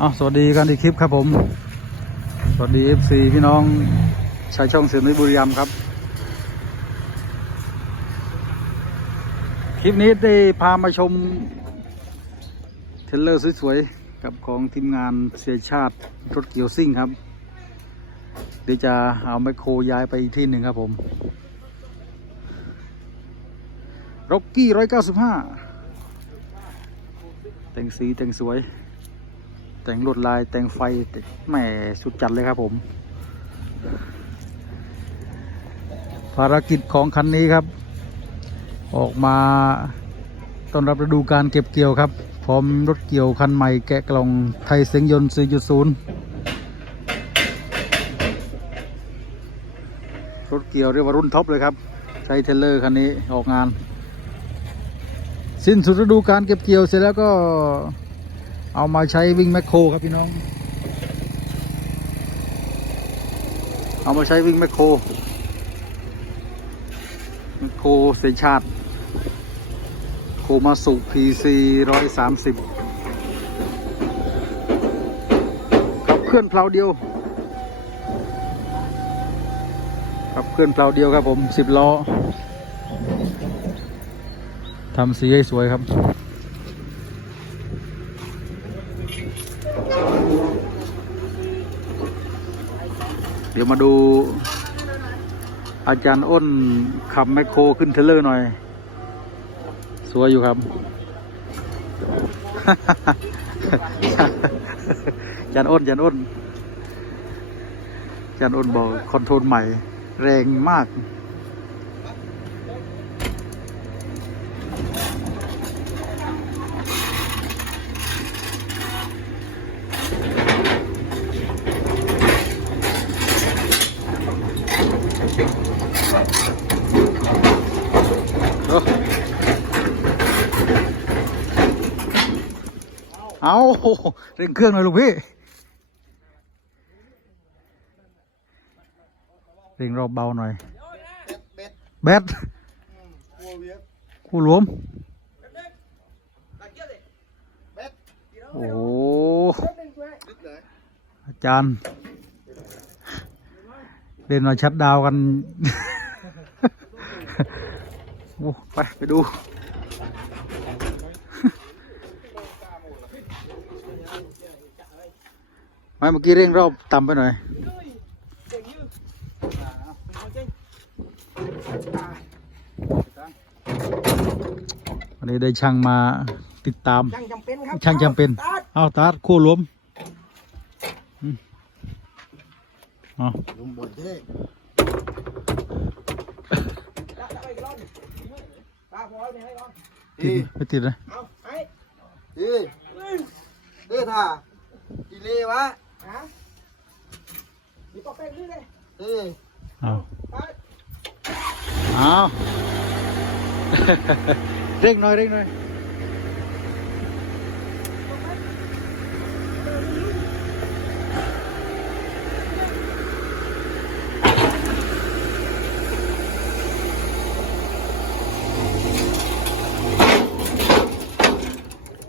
อ้าสวัสดีกันอีกคลิปครับผม สวัสดี FC พี่น้องชายช่องเสียงนิบุรีรัมย์ครับ คลิปนี้ได้พามาชม เทรลเลอร์สวยๆ กับของทีมงานเสียชาติรถเกี่ยวซิ่งครับ เดี๋ยวจะเอาไมโครย้ายไปอีกที่หนึ่งครับผมร็อกกี้ร้อยเก้าสิบห้าแต่งสีแต่งสวย แต่งลวดลายแต่งไฟแหมสุดจัดเลยครับผม ภารกิจของคันนี้ครับ ออกมาต้อนรับฤดูการเก็บเกี่ยวครับ พร้อมรถเกี่ยวคันใหม่แกะกล่องไทยเสียงยนต์ 4.0 รถเกี่ยวเรียกว่ารุ่นท็อปเลยครับ ใช้เทเลอร์คันนี้ออกงาน สิ้นสุดฤดูการเก็บเกี่ยวเสร็จแล้วก็ เอามาใช้วิ่งแมคโครครับพี่น้อง เอามาใช้วิ่งแมคโครแมคโครเสียชาติ โคมาสุ PC ร้อยสามสิบขับเคลื่อนเพลาเดียวขับเคลื่อนเพลาเดียวครับผมสิบล้อทำสีให้สวยครับ เดี๋ยวมาดู อาจารย์อ้นขับแมคโครขึ้นเทเลอร์หน่อย สวยอยู่ครับ อาจารย์อ้นอาจารย์อ้นอาจารย์อ้นบอกคอนโทรลใหม่ แรงมาก เอาเร่งเครื่องหน่อยลูกพี่เร่งรอบเบาหน่อยแบตคู่หลวมโอ้โหอาจารย์เล่นมาชัดดาวน์กันโอ้ไปไปดู ไม่เมื่อกี้เร่งรอบต่ำไปหน่อยวันนี้ได้ช่างมาติดตาม ช่างจำเป็นครับช่างจำเป็นตัดเอาตาร์ทคู่รวมอืมเอาลุมบนเท่ตัดเอาอีกรอบตาพอยเนี่ยให้รอบติดไม่ติดเลยเอาไอ้เอ้ยเด้อท่ากิเลวะฮะมีต่อ เป็นนี่เลยเอ้ยเอาตัดเอาเร่งหน่อยเร่งหน่อย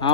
เอาเอา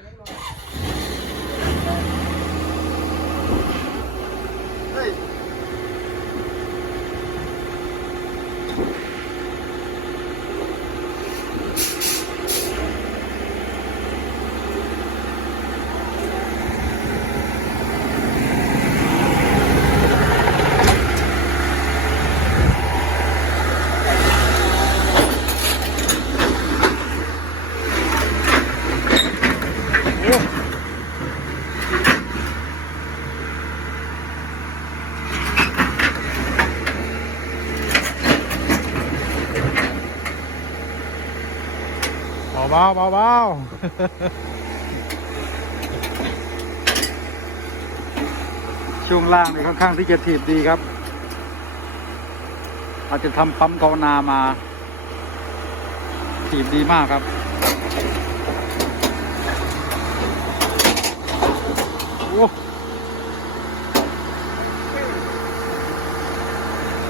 เบาเบาเบาช่วงล่างนี่ค่อนข้างที่จะถีบดีครับ อาจจะทำปั๊มกาวนามา ถีบดีมากครับโอ้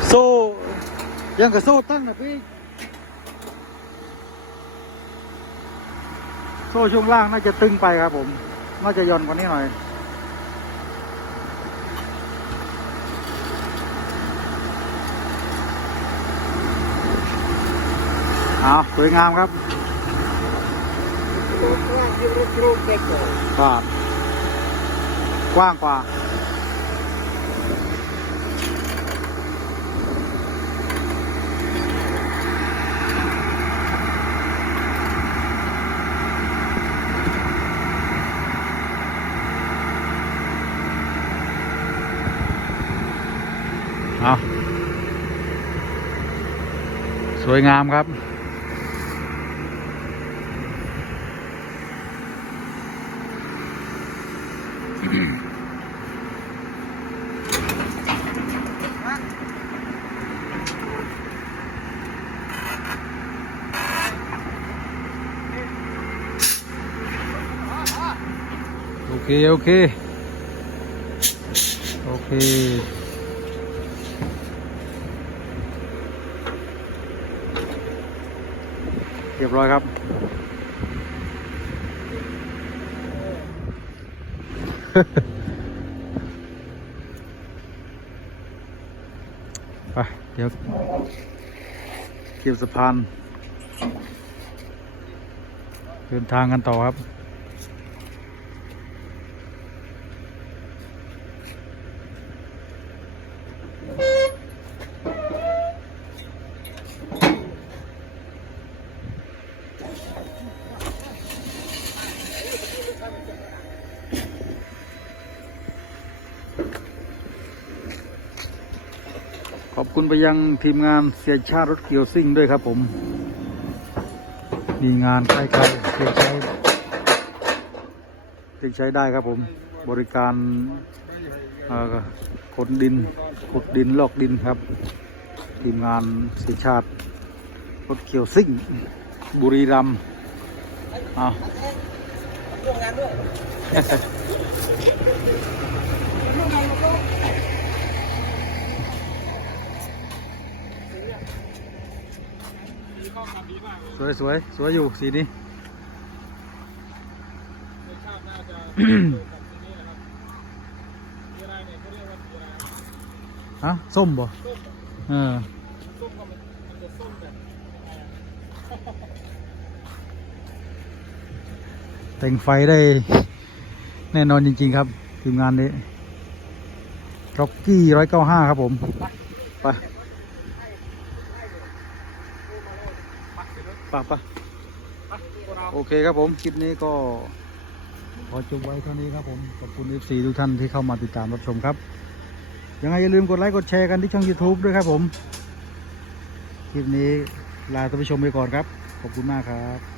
โซ่ยังกับโซ่ตั้งนะพี่ โซ่ช่วงล่างน่าจะตึงไปครับผม น่าจะย่อนกว่านี้หน่อยเอาสวยงามครับกว้างกเด็กก่อนครับกว้างกว่าส วยงามครับ โอเค โอเค โอเค เรียบร้อยครับ ไป เดี๋ยวเก็บสะพาน เดินทางกันต่อครับ คุณไปยังทีมงานเสียชาติรถเกียวซิ่งด้วยครับผมมีงานใกล้ๆเรียกใช้เรียกใช้ได้ครับผม บริการขนดินขุดดินลอกดินครับ ทีมงานเสียชาติรถเกียวซิ่ง บุรีรัมย์อ้าวร่วมงานด้วย วยสวยสวยอยู่สีนี้ฮะส้มบ่เออแต่งไฟได้ แน่นอนจริง ๆ ครับทีมงานนี้ร็อกกี้ร้อยเก้าห้าครับผม ไป ปไปโอเคครับผม คลิปนี้ก็ ขอจบไว้เท่านี้ครับผม ขอบคุณ FC ทุกท่านที่เข้ามาติดตามรับชมครับ ยังไงอย่าลืมกดไลค์กดแชร์กันที่ช่อง YouTube ด้วยครับผม คลิปนี้ลาท่านผู้ชมไปก่อนครับ ขอบคุณมากครับ